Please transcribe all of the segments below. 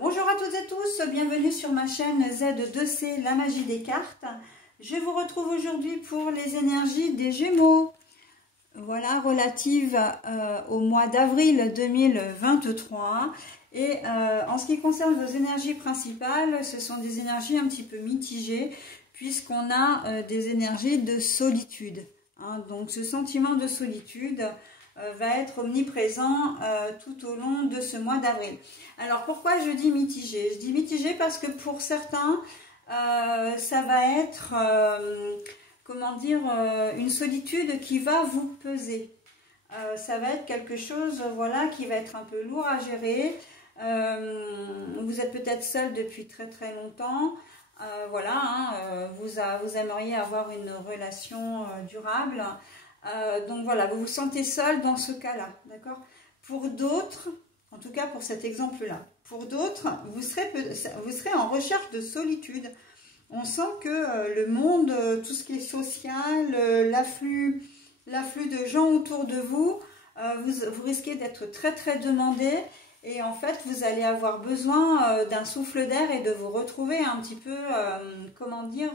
Bonjour à toutes et tous, bienvenue sur ma chaîne Z2C, la magie des cartes. Je vous retrouve aujourd'hui pour les énergies des Gémeaux. Voilà, relatives au mois d'avril 2023. Et en ce qui concerne vos énergies principales, ce sont des énergies un petit peu mitigées, puisqu'on a des énergies de solitude. Hein. Donc ce sentiment de solitude va être omniprésent tout au long de ce mois d'avril. Alors pourquoi je dis mitigé? Je dis mitigé parce que pour certains, ça va être, comment dire, une solitude qui va vous peser. Ça va être quelque chose, voilà, qui va être un peu lourd à gérer. Vous êtes peut-être seul depuis très très longtemps. Voilà, hein, vous aimeriez avoir une relation durable. Donc voilà, vous vous sentez seul dans ce cas-là, d'accord? Pour d'autres, en tout cas pour cet exemple-là, pour d'autres, vous serez en recherche de solitude. On sent que le monde, tout ce qui est social, l'afflux de gens autour de vous, vous risquez d'être très très demandé. Et en fait, vous allez avoir besoin d'un souffle d'air et de vous retrouver un petit peu, comment dire,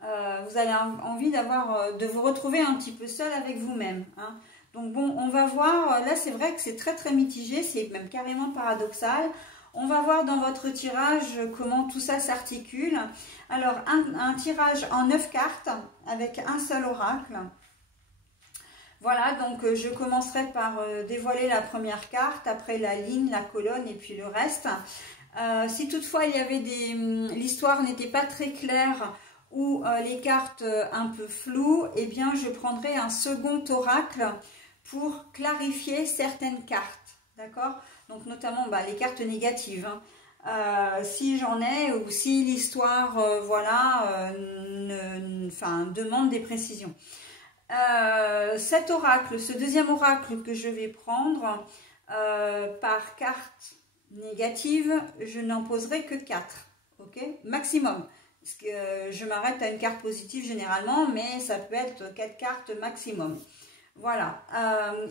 vous avez envie de vous retrouver un petit peu seul avec vous-même. Hein. Donc bon, on va voir, là c'est vrai que c'est très très mitigé, c'est même carrément paradoxal. On va voir dans votre tirage comment tout ça s'articule. Alors, un tirage en 9 cartes avec un seul oracle. Voilà, donc je commencerai par dévoiler la première carte, après la ligne, la colonne et puis le reste. Si toutefois il y avait l'histoire n'était pas très claire ou les cartes un peu floues, eh bien je prendrai un second oracle pour clarifier certaines cartes, d'accord? Donc notamment les cartes négatives, hein. Si j'en ai ou si l'histoire voilà, demande des précisions. Cet oracle, ce deuxième oracle que je vais prendre par carte négative, je n'en poserai que 4, ok, maximum. Parce que je m'arrête à une carte positive généralement, mais ça peut être 4 cartes maximum. Voilà,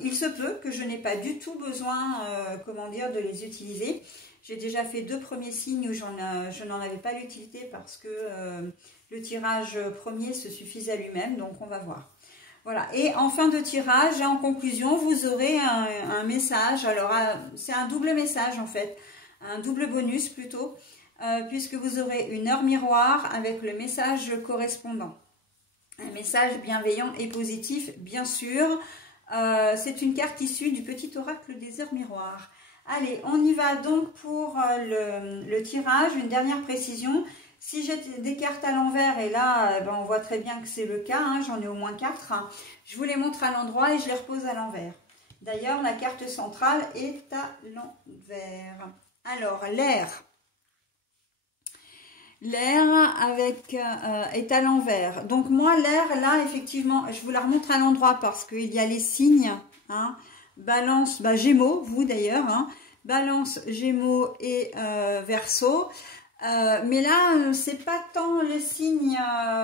il se peut que je n'ai pas du tout besoin, comment dire, de les utiliser. J'ai déjà fait 2 premiers signes où je n'en avais pas l'utilité parce que le tirage premier se suffisait à lui-même, donc on va voir. Voilà, et en fin de tirage, en conclusion, vous aurez un message. Alors, c'est un double message en fait, un double bonus plutôt, puisque vous aurez une heure miroir avec le message correspondant. Un message bienveillant et positif, bien sûr. C'est une carte issue du petit oracle des heures miroirs. Allez, on y va donc pour le tirage. Une dernière précision. Si j'ai des cartes à l'envers, et là, on voit très bien que c'est le cas, hein, j'en ai au moins 4, hein, je vous les montre à l'endroit et je les repose à l'envers. D'ailleurs, la carte centrale est à l'envers. Alors, l'air. L'air est à l'envers. Donc moi, l'air, là, effectivement, je vous la remontre à l'endroit parce qu'il y a les signes. Hein, Balance, Gémeaux, vous d'ailleurs. Hein, Balance, Gémeaux et Verseau. Mais là, c'est pas tant les signes.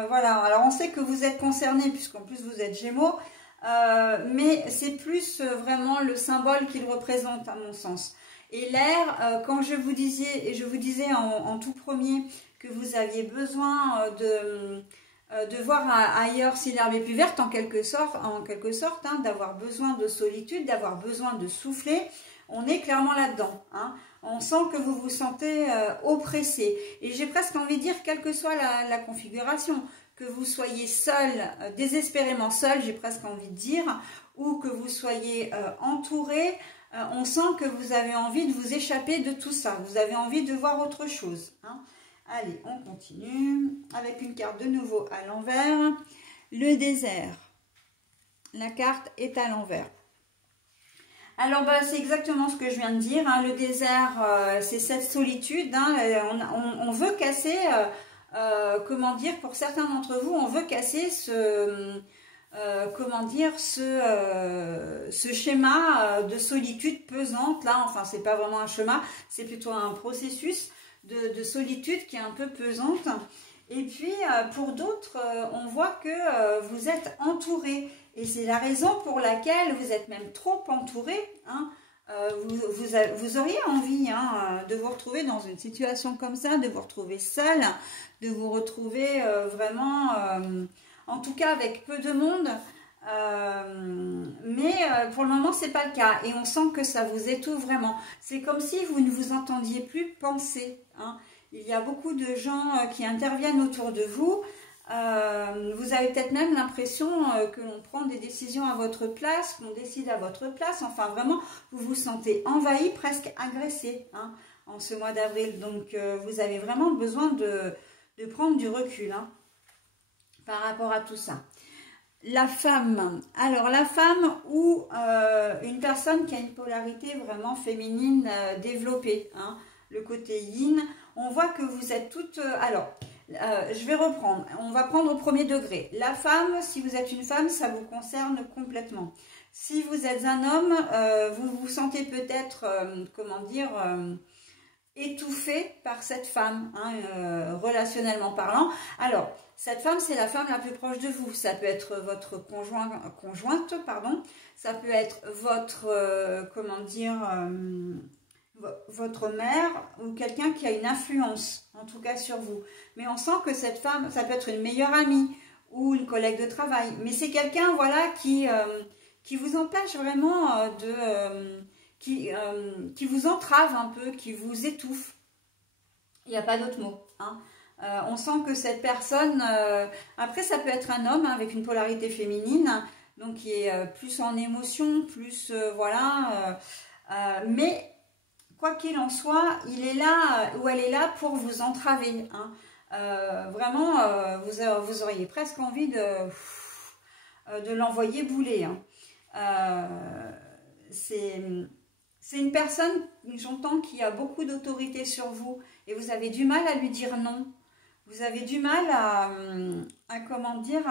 Voilà. Alors on sait que vous êtes concerné puisqu'en plus vous êtes Gémeaux. Mais c'est plus vraiment le symbole qu'il représente à mon sens. Et l'air, quand je vous disais en tout premier que vous aviez besoin de voir ailleurs si l'herbe est plus verte, en quelque sorte, hein, d'avoir besoin de solitude, d'avoir besoin de souffler, on est clairement là-dedans. Hein. On sent que vous vous sentez oppressé. Et j'ai presque envie de dire, quelle que soit la configuration, que vous soyez seul, désespérément seul, j'ai presque envie de dire, ou que vous soyez entouré, on sent que vous avez envie de vous échapper de tout ça. Vous avez envie de voir autre chose. Hein. Allez, on continue avec une carte de nouveau à l'envers. Le désert. La carte est à l'envers. Alors, c'est exactement ce que je viens de dire. Hein. Le désert, c'est cette solitude. Hein. On veut casser, comment dire, pour certains d'entre vous, on veut casser comment dire, ce schéma de solitude pesante. Là, enfin, c'est pas vraiment un schéma, c'est plutôt un processus de solitude qui est un peu pesante. Et puis, pour d'autres, on voit que vous êtes entouré. Et c'est la raison pour laquelle vous êtes même trop entouré. Hein. vous auriez envie de vous retrouver dans une situation comme ça, de vous retrouver seul, de vous retrouver vraiment, en tout cas avec peu de monde. Mais pour le moment c'est pas le cas et on sent que ça vous étouffe vraiment. C'est comme si vous ne vous entendiez plus penser. Il y a beaucoup de gens qui interviennent autour de vous. Vous avez peut-être même l'impression que l'on prend des décisions à votre place, qu'on décide à votre place. Enfin vraiment, vous vous sentez envahi, presque agressé en ce mois d'avril. Donc vous avez vraiment besoin de prendre du recul par rapport à tout ça. La femme, alors la femme ou une personne qui a une polarité vraiment féminine développée, le côté yin, on voit que vous êtes toutes, alors je vais reprendre, on va prendre au premier degré. La femme, si vous êtes une femme, ça vous concerne complètement. Si vous êtes un homme, vous vous sentez peut-être, comment dire, étouffé par cette femme, relationnellement parlant. Alors, cette femme, c'est la femme la plus proche de vous. Ça peut être votre conjointe, pardon. Ça peut être votre, comment dire, votre mère ou quelqu'un qui a une influence, en tout cas sur vous. Mais on sent que cette femme, ça peut être une meilleure amie ou une collègue de travail. Mais c'est quelqu'un, voilà, qui vous empêche vraiment qui vous entrave un peu, qui vous étouffe. Il n'y a pas d'autre mot. On sent que cette personne, après ça peut être un homme avec une polarité féminine, donc qui est plus en émotion, plus voilà, mais quoi qu'il en soit, il est là ou elle est là pour vous entraver. Vraiment, vous auriez presque envie de l'envoyer bouler. C'est une personne, j'entends, qui a beaucoup d'autorité sur vous et vous avez du mal à lui dire non. Vous avez du mal à comment dire,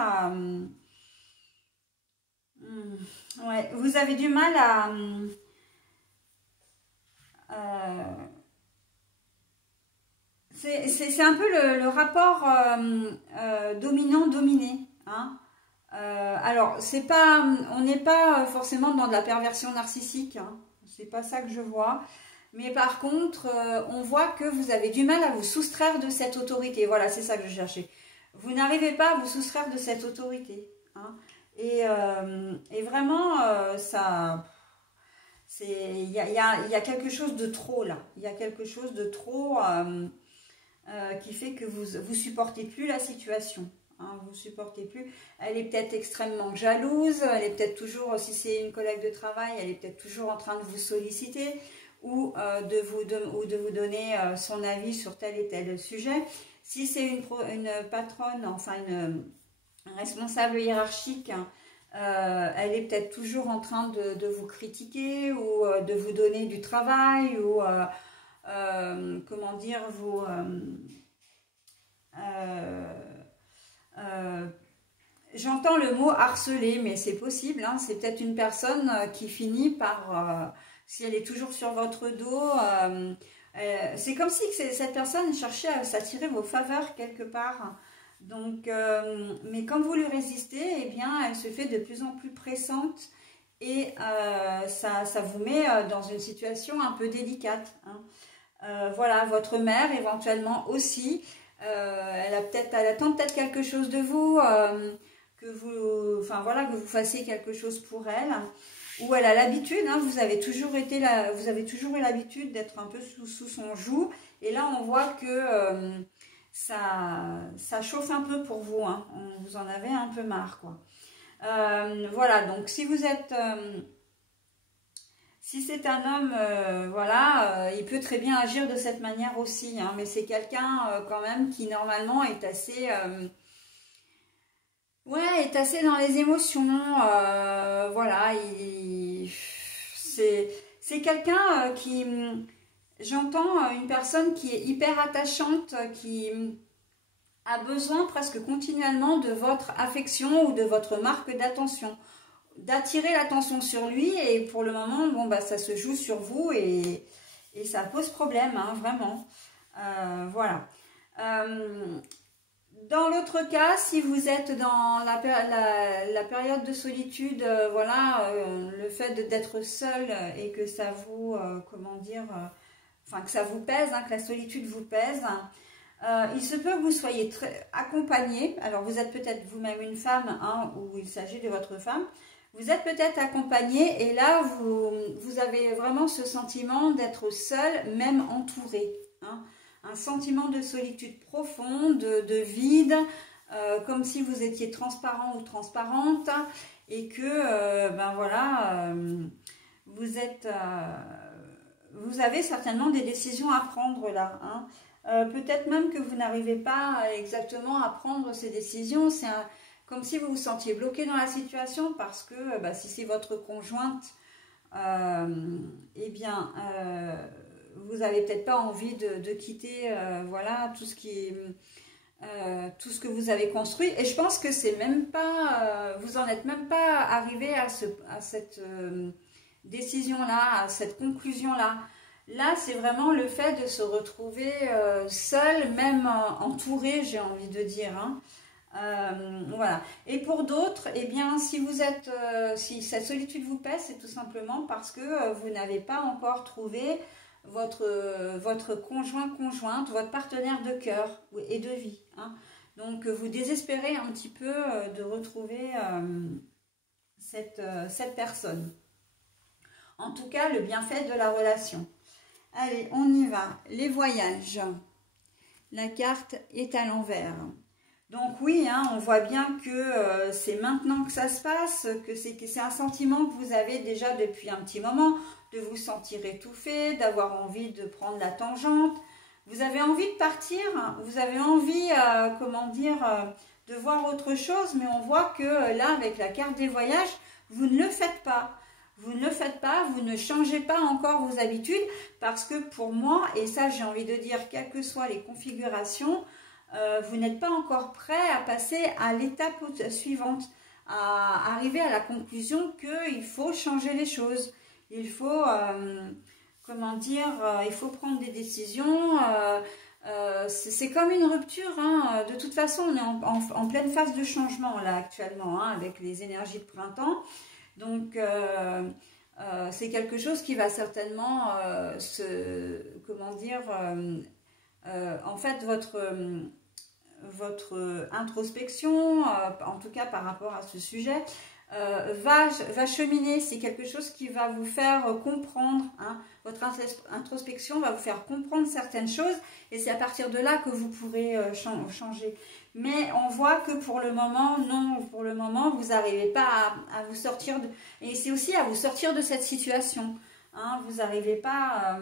ouais, vous avez du mal à c'est un peu le rapport dominant-dominé. Alors, on n'est pas forcément dans de la perversion narcissique. C'est pas ça que je vois. Mais par contre, on voit que vous avez du mal à vous soustraire de cette autorité. Voilà, c'est ça que je cherchais. Vous n'arrivez pas à vous soustraire de cette autorité. Et vraiment, il y a quelque chose de trop là. Il y a quelque chose de trop qui fait que vous supportez plus la situation. Vous supportez plus. Elle est peut-être extrêmement jalouse. Elle est peut-être toujours, si c'est une collègue de travail, elle est peut-être toujours en train de vous solliciter ou de vous donner son avis sur tel et tel sujet. Si c'est une patronne, enfin une responsable hiérarchique, elle est peut-être toujours en train de vous critiquer ou de vous donner du travail ou comment dire, j'entends le mot harceler, mais c'est possible, c'est peut-être une personne qui finit par, si elle est toujours sur votre dos, c'est comme si cette personne cherchait à s'attirer vos faveurs quelque part. Donc, mais comme vous lui résistez, eh bien, elle se fait de plus en plus pressante et ça vous met dans une situation un peu délicate. Voilà, votre mère éventuellement aussi, elle attend peut-être quelque chose de vous, que vous fassiez quelque chose pour elle, ou elle a l'habitude, vous avez toujours eu l'habitude d'être un peu sous son joug, et là on voit que ça chauffe un peu pour vous, vous en avez un peu marre, quoi. Voilà, donc si vous êtes si c'est un homme, voilà, il peut très bien agir de cette manière aussi, mais c'est quelqu'un quand même qui normalement est assez, est assez dans les émotions, voilà, c'est quelqu'un qui, j'entends une personne qui est hyper attachante, qui a besoin presque continuellement de votre affection ou de votre marque d'attention, d'attirer l'attention sur lui, et pour le moment, bon, bah, ça se joue sur vous et ça pose problème, vraiment. Voilà. Dans l'autre cas, si vous êtes dans la période de solitude, voilà, le fait d'être seul et que ça vous, comment dire, enfin que ça vous pèse, hein, que la solitude vous pèse, il se peut que vous soyez très accompagné. Alors vous êtes peut-être vous-même une femme, hein, ou il s'agit de votre femme. Vous êtes peut-être accompagné et là, vous avez vraiment ce sentiment d'être seul, même entouré, hein. Un sentiment de solitude profonde, de vide, comme si vous étiez transparent ou transparente et que, ben voilà, vous avez certainement des décisions à prendre là, hein. Peut-être même que vous n'arrivez pas exactement à prendre ces décisions. C'est comme si vous vous sentiez bloqué dans la situation parce que bah, si c'est votre conjointe, eh bien, vous n'avez peut-être pas envie de quitter voilà, tout ce que vous avez construit. Et je pense que c'est même pas, vous n'en êtes même pas arrivé à cette décision-là, à cette conclusion-là. Là, c'est vraiment le fait de se retrouver seul, même entouré, j'ai envie de dire, hein. Voilà. Et pour d'autres, eh bien, si si cette solitude vous pèse, c'est tout simplement parce que vous n'avez pas encore trouvé votre conjointe, votre partenaire de cœur et de vie, hein. Donc, vous désespérez un petit peu de retrouver cette personne. En tout cas, le bienfait de la relation. Allez, on y va. Les voyages. La carte est à l'envers. Donc oui, hein, on voit bien que c'est maintenant que ça se passe, que c'est un sentiment que vous avez déjà depuis un petit moment, de vous sentir étouffé, d'avoir envie de prendre la tangente. Vous avez envie de partir, vous avez envie, comment dire, de voir autre chose, mais on voit que là, avec la carte des voyages, vous ne le faites pas. Vous ne le faites pas, vous ne changez pas encore vos habitudes, parce que pour moi, et ça j'ai envie de dire, quelles que soient les configurations, vous n'êtes pas encore prêt à passer à l'étape suivante, à arriver à la conclusion qu'il faut changer les choses. Il faut, comment dire, il faut prendre des décisions. C'est comme une rupture, hein. De toute façon, on est en pleine phase de changement là actuellement, hein, avec les énergies de printemps. Donc, c'est quelque chose qui va certainement comment dire, en fait, votre introspection, en tout cas par rapport à ce sujet, va cheminer. C'est quelque chose qui va vous faire comprendre, hein. Votre introspection va vous faire comprendre certaines choses et c'est à partir de là que vous pourrez changer. Mais on voit que pour le moment, non, pour le moment, vous n'arrivez pas à vous sortir et c'est aussi à vous sortir de cette situation, hein. Vous n'arrivez pas,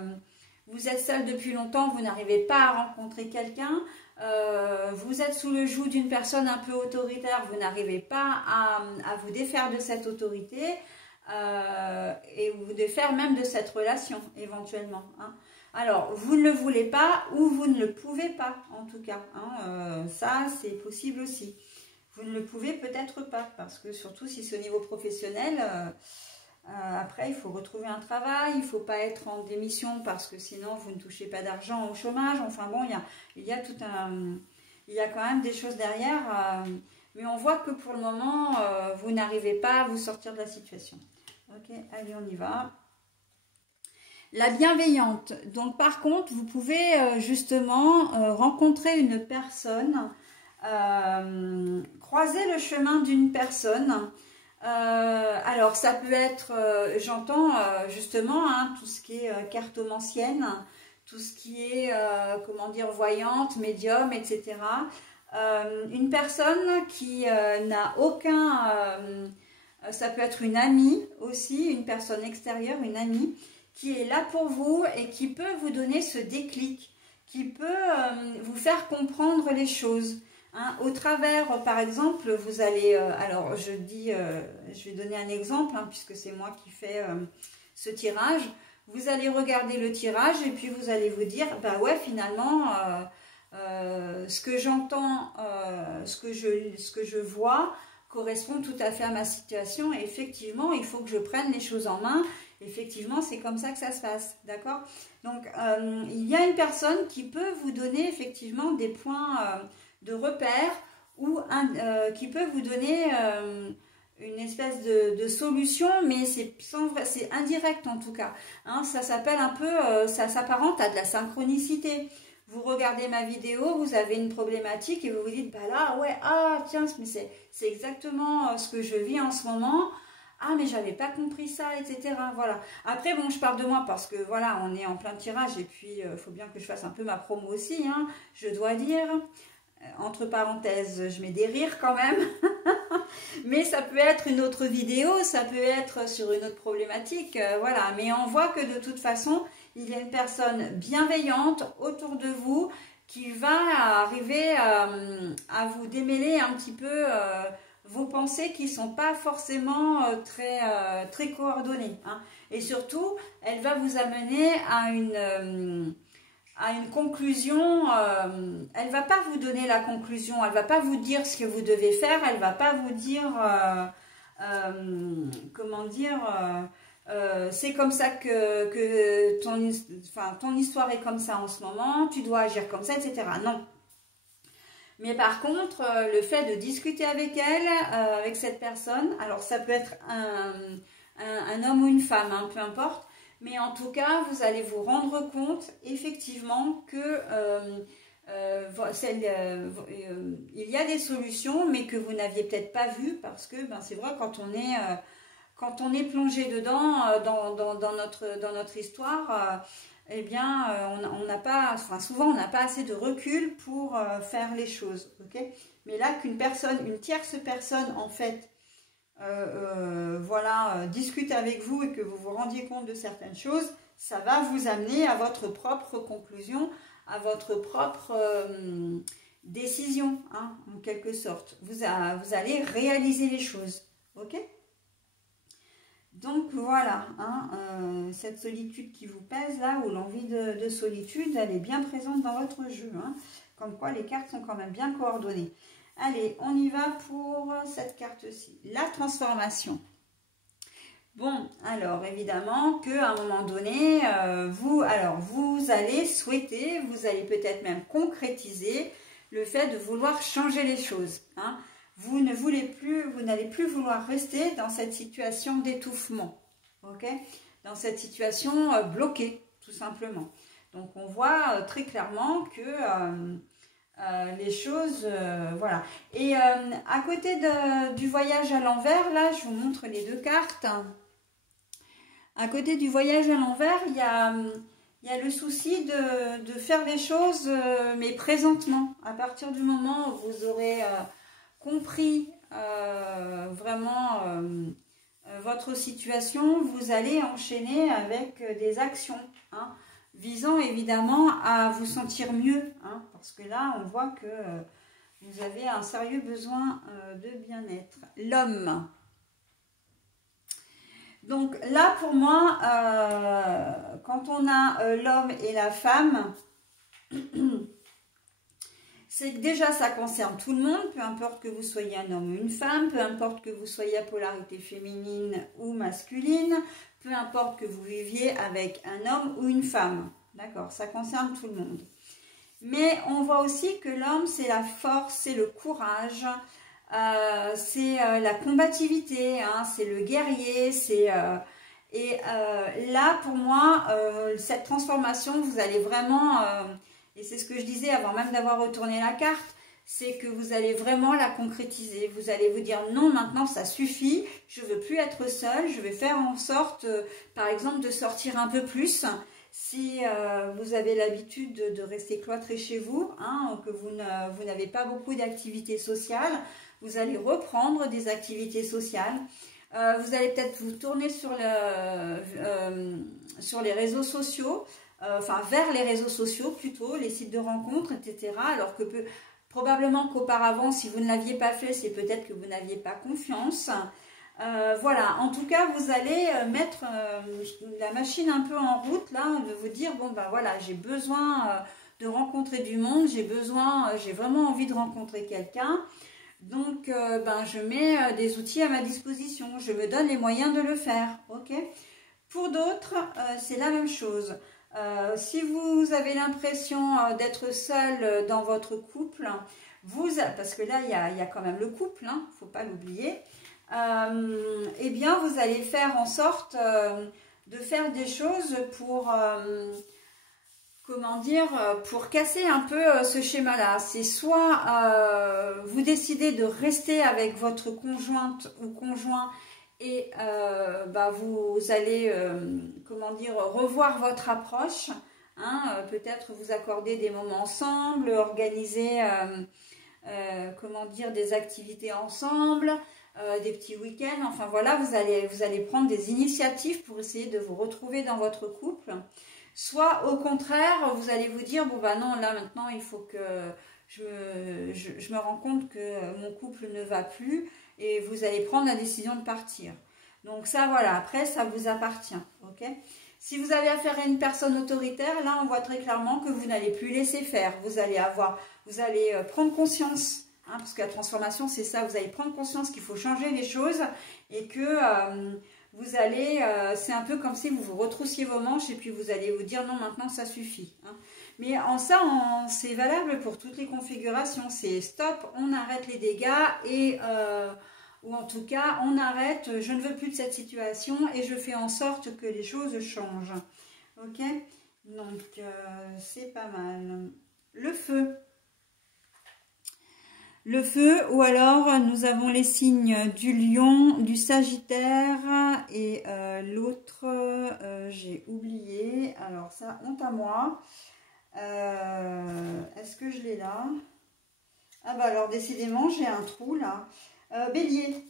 vous êtes seul depuis longtemps, vous n'arrivez pas à rencontrer quelqu'un. Vous êtes sous le joug d'une personne un peu autoritaire, vous n'arrivez pas à vous défaire de cette autorité et vous défaire même de cette relation éventuellement, hein. Alors, vous ne le voulez pas ou vous ne le pouvez pas en tout cas, hein, ça c'est possible aussi. Vous ne le pouvez peut-être pas parce que surtout si c'est au niveau professionnel, après, il faut retrouver un travail, il ne faut pas être en démission parce que sinon, vous ne touchez pas d'argent au chômage. Enfin bon, il y a quand même des choses derrière. Mais on voit que pour le moment, vous n'arrivez pas à vous sortir de la situation. Ok, allez, on y va. La bienveillante. Donc, par contre, vous pouvez justement rencontrer une personne, croiser le chemin d'une personne. Alors ça peut être, j'entends justement, hein, tout ce qui est cartomancienne, tout ce qui est, comment dire, voyante, médium, etc. Une personne qui n'a aucun, ça peut être une amie aussi, une personne extérieure, une amie, qui est là pour vous et qui peut vous donner ce déclic, qui peut vous faire comprendre les choses. Hein, au travers, par exemple, vous allez, alors je vais donner un exemple, hein, puisque c'est moi qui fais ce tirage. Vous allez regarder le tirage et puis vous allez vous dire, bah ouais, finalement, ce que j'entends, ce que je vois correspond tout à fait à ma situation. Et effectivement, il faut que je prenne les choses en main. Effectivement, c'est comme ça que ça se passe, d'accord? Donc, il y a une personne qui peut vous donner effectivement des points de repère ou qui peut vous donner une espèce de solution, mais c'est indirect en tout cas. Hein, ça s'appelle un peu, ça s'apparente à de la synchronicité. Vous regardez ma vidéo, vous avez une problématique et vous vous dites, bah là, ouais, ah tiens, mais c'est exactement ce que je vis en ce moment. Ah, mais j'avais pas compris ça, etc. Voilà. Après, bon, je parle de moi parce que voilà, on est en plein tirage et puis il faut bien que je fasse un peu ma promo aussi, hein, je dois dire. Entre parenthèses, je mets des rires quand même. Mais ça peut être une autre vidéo, ça peut être sur une autre problématique, voilà. Mais on voit que de toute façon, il y a une personne bienveillante autour de vous qui va arriver à vous démêler un petit peu vos pensées qui ne sont pas forcément très coordonnées. Hein. Et surtout, elle va vous amener à une conclusion. Elle ne va pas vous donner la conclusion, elle ne va pas vous dire ce que vous devez faire, elle ne va pas vous dire, comment dire, c'est comme ça que ton histoire est comme ça en ce moment, tu dois agir comme ça, etc. Non. Mais par contre, le fait de discuter avec elle, avec cette personne, alors ça peut être un homme ou une femme, hein, peu importe, mais en tout cas, vous allez vous rendre compte effectivement que il y a des solutions, mais que vous n'aviez peut-être pas vues parce que c'est vrai, quand on est plongé dedans, dans notre histoire, eh bien, on n'a pas, enfin souvent on n'a pas assez de recul pour faire les choses, ok? Mais là, une tierce personne, en fait, voilà, discute avec vous et que vous vous rendiez compte de certaines choses, ça va vous amener à votre propre conclusion, à votre propre décision, hein, en quelque sorte. Vous allez réaliser les choses, ok? Donc voilà, hein, cette solitude qui vous pèse là, ou l'envie de solitude, elle est bien présente dans votre jeu, hein, comme quoi les cartes sont quand même bien coordonnées. Allez, on y va pour cette carte-ci, la transformation. Bon, alors évidemment qu'à un moment donné, vous allez souhaiter, vous allez peut-être même concrétiser le fait de vouloir changer les choses, hein. Vous n'allez plus vouloir rester dans cette situation d'étouffement, ok? Dans cette situation bloquée, tout simplement. Donc on voit très clairement que les choses, voilà. Et à côté du voyage à l'envers, là, je vous montre les deux cartes. À côté du voyage à l'envers, il y a le souci de faire les choses, mais présentement. À partir du moment où vous aurez compris vraiment votre situation, vous allez enchaîner avec des actions, hein, visant évidemment à vous sentir mieux, hein, parce que là on voit que vous avez un sérieux besoin de bien-être. L'homme. Donc là pour moi, quand on a l'homme et la femme, c'est que déjà ça concerne tout le monde, peu importe que vous soyez un homme ou une femme, peu importe que vous soyez à polarité féminine ou masculine, peu importe que vous viviez avec un homme ou une femme, d'accord, ça concerne tout le monde. Mais on voit aussi que l'homme, c'est la force, c'est le courage, c'est la combativité, hein, c'est le guerrier, là pour moi, cette transformation, vous allez vraiment... et c'est ce que je disais avant même d'avoir retourné la carte, c'est que vous allez vraiment la concrétiser. Vous allez vous dire non, maintenant ça suffit, je ne veux plus être seule, je vais faire en sorte, par exemple, de sortir un peu plus. Si vous avez l'habitude de rester cloîtré chez vous, hein, que vous n'avez pas beaucoup d'activités sociales, vous allez reprendre des activités sociales. Vous allez peut-être vous tourner sur les réseaux sociaux, enfin vers les réseaux sociaux plutôt, les sites de rencontres, etc. Alors que probablement qu'auparavant, si vous ne l'aviez pas fait, c'est peut-être que vous n'aviez pas confiance. Voilà, en tout cas, vous allez mettre la machine un peu en route, là, de vous dire, bon ben voilà, j'ai besoin de rencontrer du monde, j'ai vraiment envie de rencontrer quelqu'un. Donc, je mets des outils à ma disposition, je me donne les moyens de le faire, ok? Pour d'autres, c'est la même chose. Si vous avez l'impression d'être seul dans votre couple, parce que là, il y a quand même le couple, hein, faut pas l'oublier, eh bien, vous allez faire en sorte de faire des choses pour, comment dire, pour casser un peu ce schéma-là. C'est soit vous décidez de rester avec votre conjointe ou conjoint et vous allez, comment dire, revoir votre approche, hein, peut-être vous accorder des moments ensemble, organiser, comment dire, des activités ensemble, des petits week-ends, enfin voilà, vous allez prendre des initiatives pour essayer de vous retrouver dans votre couple. Soit au contraire, vous allez vous dire, bon bah non, là maintenant il faut que je me rends compte que mon couple ne va plus et vous allez prendre la décision de partir. Donc ça voilà, après ça vous appartient, ok? Si vous avez affaire à une personne autoritaire, là on voit très clairement que vous n'allez plus laisser faire. Vous allez prendre conscience, hein, parce que la transformation c'est ça, vous allez prendre conscience qu'il faut changer les choses et que vous allez, c'est un peu comme si vous vous retroussiez vos manches et puis vous allez vous dire non, maintenant ça suffit. Hein. Mais c'est valable pour toutes les configurations, c'est stop, on arrête les dégâts et, ou en tout cas, on arrête, je ne veux plus de cette situation et je fais en sorte que les choses changent. Ok? Donc, c'est pas mal. Le feu. Le feu, ou alors nous avons les signes du lion, du sagittaire et l'autre, j'ai oublié. Alors ça, honte à moi. Est-ce que je l'ai là? Ah bah alors décidément, j'ai un trou là. Bélier.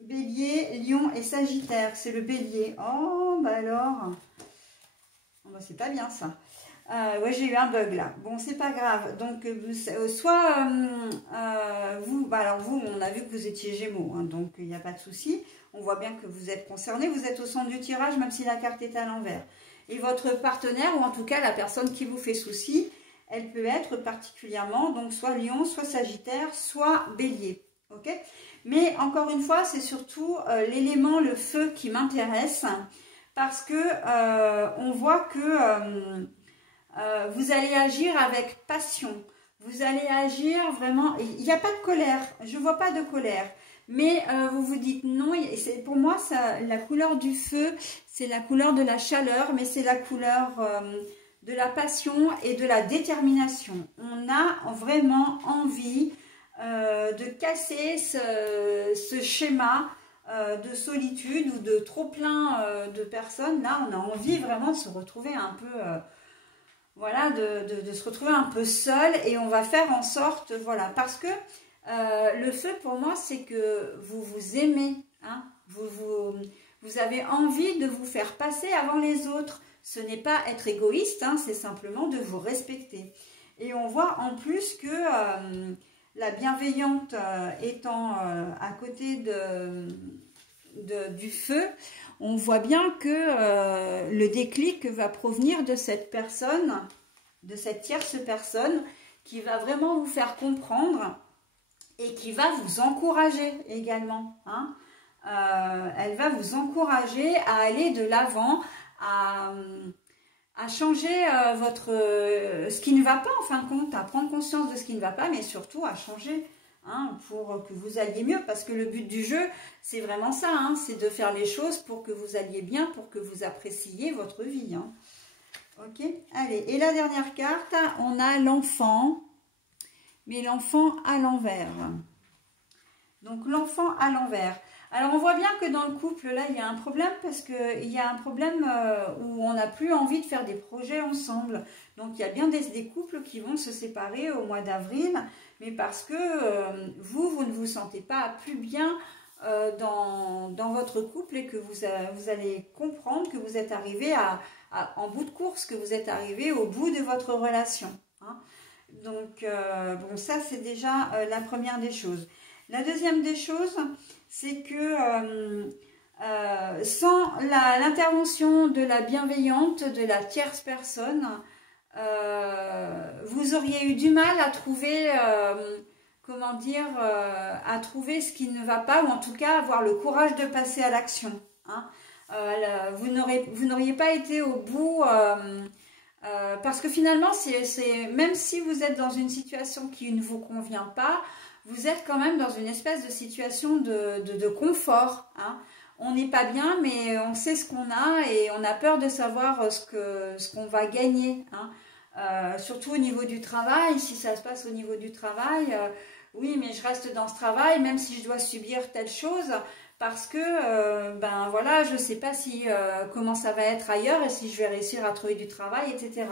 Bélier, lion et sagittaire, c'est le bélier. Oh bah alors, oh, bah, c'est pas bien ça. Ouais, j'ai eu un bug là. Bon, c'est pas grave. Donc, soit vous, alors vous, on a vu que vous étiez Gémeaux, hein, donc il n'y a pas de souci. On voit bien que vous êtes concerné. Vous êtes au centre du tirage, même si la carte est à l'envers. Et votre partenaire, ou en tout cas la personne qui vous fait souci, elle peut être particulièrement, donc soit Lion, soit Sagittaire, soit Bélier. Ok? Mais encore une fois, c'est surtout l'élément, le feu qui m'intéresse, parce que on voit que vous allez agir avec passion. Vous allez agir vraiment, il n'y a pas de colère, je ne vois pas de colère. Mais vous vous dites non, pour moi, la couleur du feu, c'est la couleur de la chaleur, mais c'est la couleur de la passion et de la détermination. On a vraiment envie de casser ce schéma de solitude ou de trop plein de personnes. Là, on a envie vraiment de se retrouver un peu... voilà, de se retrouver un peu seul et on va faire en sorte, voilà, parce que le feu pour moi c'est que vous vous aimez, hein, vous avez envie de vous faire passer avant les autres. Ce n'est pas être égoïste, hein, c'est simplement de vous respecter. Et on voit en plus que la bienveillante étant à côté du feu, on voit bien que le déclic va provenir de cette personne, de cette tierce personne, qui va vraiment vous faire comprendre et qui va vous encourager également. Hein. Elle va vous encourager à aller de l'avant, à changer ce qui ne va pas en fin de compte, à prendre conscience de ce qui ne va pas, mais surtout à changer. Hein, pour que vous alliez mieux, parce que le but du jeu, c'est vraiment ça, hein, c'est de faire les choses pour que vous alliez bien, pour que vous appréciez votre vie. Hein. Ok, allez, et la dernière carte, on a l'enfant, mais l'enfant à l'envers. Donc l'enfant à l'envers. Alors on voit bien que dans le couple, là, il y a un problème, parce qu'il y a un problème où on n'a plus envie de faire des projets ensemble. Donc il y a bien des couples qui vont se séparer au mois d'avril, mais parce que vous ne vous sentez pas plus bien dans votre couple et que vous allez comprendre que vous êtes arrivé en bout de course, que vous êtes arrivé au bout de votre relation. Hein. Donc, bon, ça c'est déjà la première des choses. La deuxième des choses, c'est que sans l'intervention de la bienveillante, de la tierce personne, vous auriez eu du mal à trouver, comment dire, à trouver ce qui ne va pas, ou en tout cas avoir le courage de passer à l'action. Hein. Vous n'auriez pas été au bout Parce que finalement, même si vous êtes dans une situation qui ne vous convient pas, vous êtes quand même dans une espèce de situation de confort. Hein. On n'est pas bien, mais on sait ce qu'on a et on a peur de savoir ce qu'on va gagner. Hein. Surtout au niveau du travail, si ça se passe au niveau du travail, oui, mais je reste dans ce travail, même si je dois subir telle chose, parce que, ben voilà, je ne sais pas comment ça va être ailleurs et si je vais réussir à trouver du travail, etc.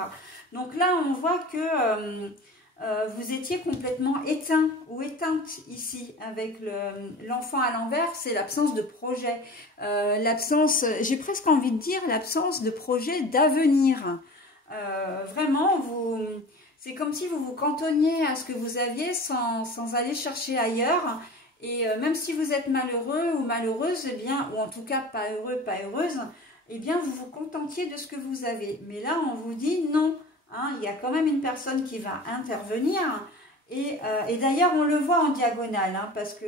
Donc là, on voit que vous étiez complètement éteint ou éteinte ici avec l'enfant à l'envers, c'est l'absence de projet, l'absence, j'ai presque envie de dire, l'absence de projet d'avenir. Vraiment, c'est comme si vous vous cantonniez à ce que vous aviez sans aller chercher ailleurs. Et même si vous êtes malheureux ou malheureuse, eh bien, ou en tout cas pas heureux, pas heureuse, eh bien vous vous contentiez de ce que vous avez. Mais là, on vous dit non. Hein, il y a quand même une personne qui va intervenir. Et d'ailleurs, on le voit en diagonale, hein, parce que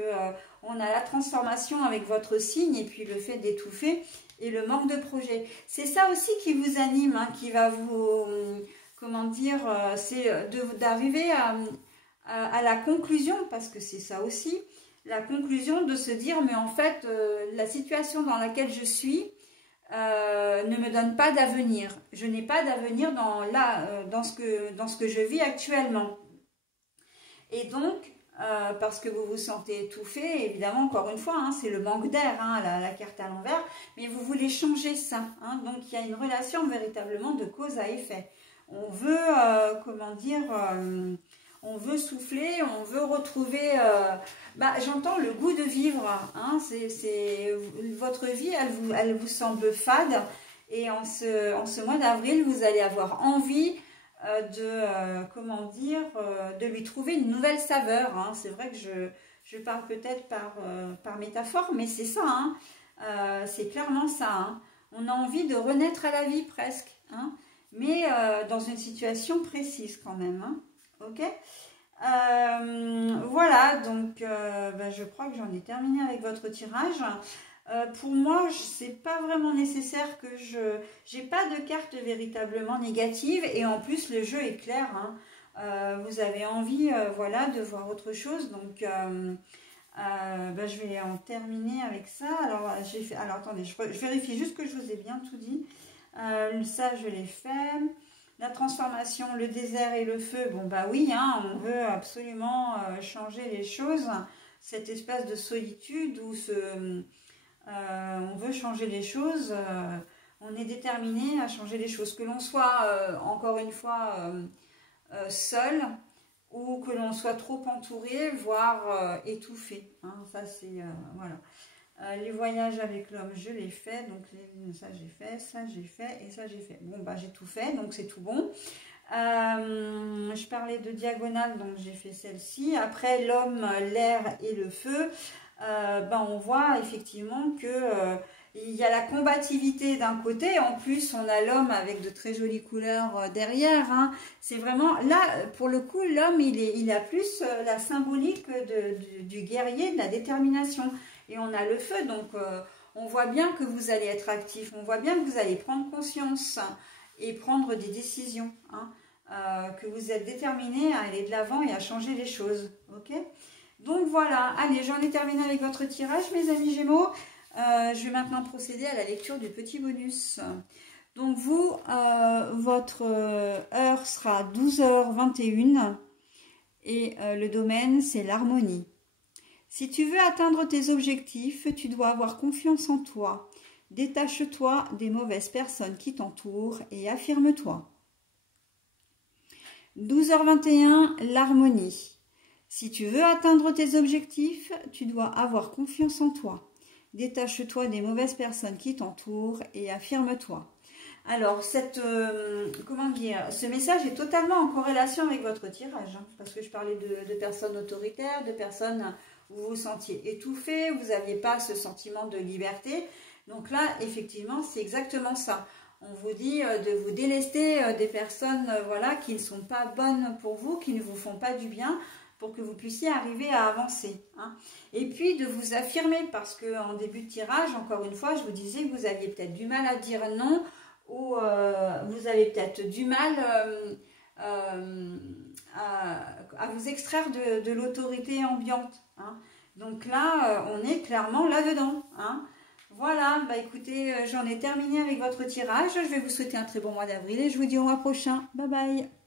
on a la transformation avec votre signe et puis le fait d'étouffer et le manque de projet. C'est ça aussi qui vous anime, hein, qui va vous, comment dire, c'est d'arriver à la conclusion, parce que c'est ça aussi, la conclusion de se dire, mais en fait, la situation dans laquelle je suis ne me donne pas d'avenir. Je n'ai pas d'avenir dans ce que je vis actuellement. Et donc, parce que vous vous sentez étouffé, évidemment, encore une fois, hein, c'est le manque d'air, hein, la carte à l'envers, mais vous voulez changer ça. Hein, donc, il y a une relation véritablement de cause à effet. On veut, comment dire, on veut souffler, on veut retrouver, j'entends le goût de vivre. Hein, votre vie, elle vous semble fade. Et en ce mois d'avril, vous allez avoir envie comment dire, de lui trouver une nouvelle saveur. Hein. C'est vrai que je parle peut-être par métaphore, mais c'est ça. Hein. C'est clairement ça. Hein. On a envie de renaître à la vie presque. Hein. Mais dans une situation précise quand même. Hein. Ok. Voilà, donc je crois que j'en ai terminé avec votre tirage. Pour moi, c'est pas vraiment nécessaire que j'ai pas de carte véritablement négative et en plus le jeu est clair. Hein. Vous avez envie, voilà, de voir autre chose. Donc, je vais en terminer avec ça. Alors, attendez, je vérifie juste que je vous ai bien tout dit. Ça, je l'ai fait. La transformation, le désert et le feu, bon bah oui, hein, on veut absolument changer les choses. Cette espèce de solitude où on veut changer les choses, on est déterminé à changer les choses. Que l'on soit, encore une fois, seul ou que l'on soit trop entouré, voire étouffé. Hein, ça, c'est... voilà. Les voyages avec l'homme, je l'ai fait, donc ça j'ai fait, ça j'ai fait et ça j'ai fait. Bon, bah j'ai tout fait, donc c'est tout bon. Je parlais de diagonale, donc j'ai fait celle-ci. Après l'homme, l'air et le feu, on voit effectivement que il y a la combativité d'un côté, en plus on a l'homme avec de très jolies couleurs derrière. Hein. C'est vraiment, là pour le coup, l'homme il a plus la symbolique du guerrier, de la détermination. Et on a le feu, donc on voit bien que vous allez être actif, on voit bien que vous allez prendre conscience et prendre des décisions, hein, que vous êtes déterminé à aller de l'avant et à changer les choses, ok? Donc voilà, allez, j'en ai terminé avec votre tirage, mes amis Gémeaux. Je vais maintenant procéder à la lecture du petit bonus. Donc vous, votre heure sera 12h21 et le domaine, c'est l'harmonie. Si tu veux atteindre tes objectifs, tu dois avoir confiance en toi. Détache-toi des mauvaises personnes qui t'entourent et affirme-toi. 12h21, l'harmonie. Si tu veux atteindre tes objectifs, tu dois avoir confiance en toi. Détache-toi des mauvaises personnes qui t'entourent et affirme-toi. Alors, comment dire, ce message est totalement en corrélation avec votre tirage, hein, parce que je parlais de personnes autoritaires, de personnes... vous vous sentiez étouffé, vous n'aviez pas ce sentiment de liberté. Donc là, effectivement, c'est exactement ça. On vous dit de vous délester des personnes voilà, qui ne sont pas bonnes pour vous, qui ne vous font pas du bien, pour que vous puissiez arriver à avancer. Hein. Et puis de vous affirmer, parce qu'en début de tirage, encore une fois, je vous disais que vous aviez peut-être du mal à dire non, ou vous avez peut-être du mal à vous extraire de l'autorité ambiante. Hein. Donc là, on est clairement là-dedans. Hein. Voilà, bah écoutez, j'en ai terminé avec votre tirage. Je vais vous souhaiter un très bon mois d'avril et je vous dis au mois prochain. Bye bye.